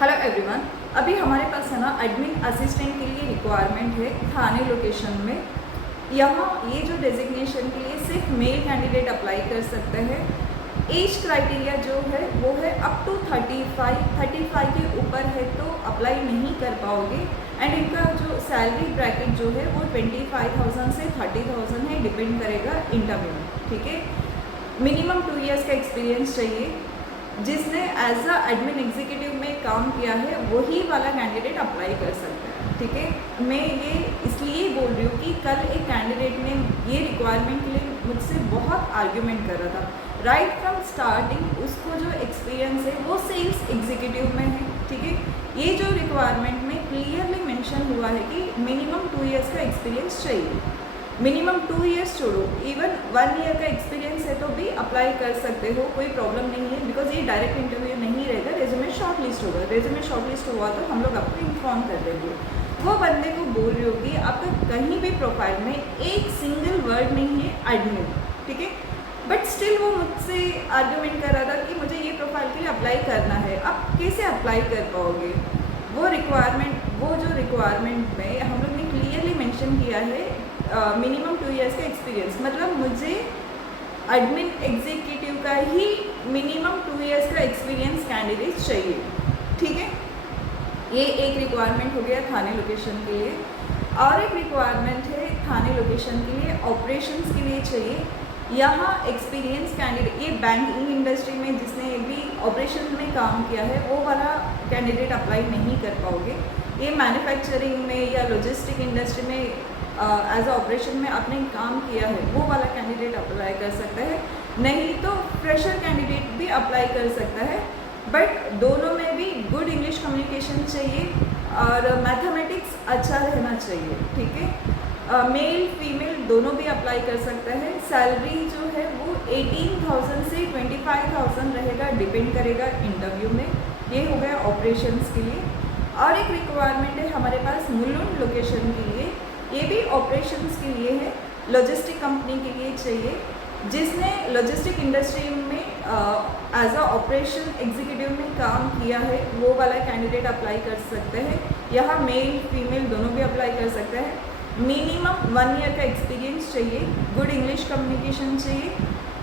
Hello everyone, अभी हमारे पास है ना एडमिन असिस्टेंट के लिए रिक्वायरमेंट है थाने लोकेशन में। यहाँ ये जो डेजिग्नेशन के लिए सिर्फ मेल कैंडिडेट अप्लाई कर सकते हैं। एज क्राइटेरिया जो है वो है अप टू 35 के ऊपर है तो अप्लाई नहीं कर पाओगे। एंड इनका जो सैलरी ब्रैकेट जो है वो 25,000 से 30,000 है, डिपेंड करेगा इंटरव्यू में। ठीक है, मिनिमम 2 इयर्स का एक्सपीरियंस चाहिए। जिसने एज अ एडमिन एग्जीक्यूटिव में काम किया है वही वाला कैंडिडेट अप्लाई कर सकता है। ठीक है, मैं ये इसलिए बोल रही हूँ कि कल एक कैंडिडेट ने ये रिक्वायरमेंट के लिए मुझसे बहुत आर्ग्यूमेंट कर रहा था। राइट फ्रॉम स्टार्टिंग उसको जो एक्सपीरियंस है वो सेल्स एग्जीक्यूटिव में है। ठीक है, ये जो रिक्वायरमेंट में क्लियरली मेंशन हुआ है कि मिनिमम 2 इयर्स का एक्सपीरियंस चाहिए। मिनिमम 2 इयर्स छोड़ो, इवन 1 ईयर का एक्सपीरियंस है तो भी अप्लाई कर सकते हो, कोई प्रॉब्लम नहीं है। बिकॉज ये डायरेक्ट इंटरव्यू नहीं रहेगा, रेज्यूमे शॉर्ट लिस्ट होगा। रेज्यूमे शॉर्ट लिस्ट हुआ तो हम लोग आपको इन्फॉर्म कर देंगे। वो बंदे को बोल रही होगी आपका कहीं भी प्रोफाइल में एक सिंगल वर्ड नहीं है एडमिन। ठीक है, बट स्टिल वो मुझसे आर्ग्यूमेंट कर रहा था कि मुझे ये प्रोफाइल के लिए अप्लाई करना है। आप कैसे अप्लाई कर पाओगे? वो जो रिक्वायरमेंट में हम लोग ने क्लियरली मेंशन किया है मिनिमम 2 इयर्स का एक्सपीरियंस, मतलब मुझे एडमिन एग्जीक्यूटिव का ही मिनिमम 2 इयर्स का एक्सपीरियंस कैंडिडेट चाहिए। ठीक है, ये एक रिक्वायरमेंट हो गया थाने लोकेशन के लिए। और एक रिक्वायरमेंट है थाने लोकेशन के लिए ऑपरेशंस के लिए चाहिए। यहाँ एक्सपीरियंस कैंडिडेट, ये बैंकिंग इंडस्ट्री में जिसने भी ऑपरेशन में काम किया है वो वाला कैंडिडेट अप्लाई नहीं कर पाओगे। ये मैन्युफैक्चरिंग में या लॉजिस्टिक इंडस्ट्री में एज अ ऑपरेशन में आपने काम किया है वो वाला कैंडिडेट अप्लाई कर सकता है। नहीं तो फ्रेशर कैंडिडेट भी अप्लाई कर सकता है, बट दोनों में भी गुड इंग्लिश कम्युनिकेशन चाहिए और मैथमेटिक्स अच्छा रहना चाहिए। ठीक है, मेल फीमेल दोनों भी अप्लाई कर सकता है। सैलरी जो है वो 18,000 से 25,000 रहेगा, डिपेंड करेगा इंटरव्यू में। ये हो गया ऑपरेशंस के लिए। और एक रिक्वायरमेंट है हमारे पास मुलुंड लोकेशन के लिए, ये भी ऑपरेशंस के लिए है, लॉजिस्टिक कंपनी के लिए चाहिए। जिसने लॉजिस्टिक इंडस्ट्री में एज अ ऑपरेशन एग्जीक्यूटिव में काम किया है वो वाला कैंडिडेट अप्लाई कर सकते हैं। यहाँ मेल फीमेल दोनों भी अप्लाई कर सकते हैं। मिनिमम 1 ईयर का एक्सपीरियंस चाहिए, गुड इंग्लिश कम्युनिकेशन चाहिए।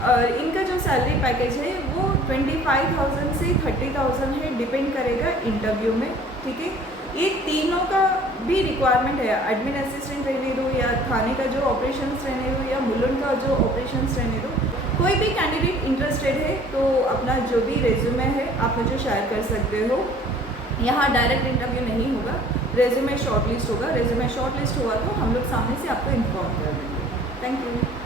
और इनका जो सैलरी पैकेज है वो 25,000 से 30,000 है, डिपेंड करेगा इंटरव्यू में। ठीक है, ये तीनों का भी रिक्वायरमेंट है। एडमिन असिस्टेंट रहने दो या थाने का जो ऑपरेशंस रहने दो या मुलुंड का जो ऑपरेशंस रहने दो, कोई भी कैंडिडेट इंटरेस्टेड है तो अपना जो भी रेज्यूमे है आप मुझे शेयर कर सकते हो। यहाँ डायरेक्ट इंटरव्यू नहीं होगा, रेज्यूमे शॉर्टलिस्ट होगा। रेज्यूमे शॉर्टलिस्ट हुआ तो हम लोग सामने से आपको इन्फॉर्म कर देंगे। Thank you.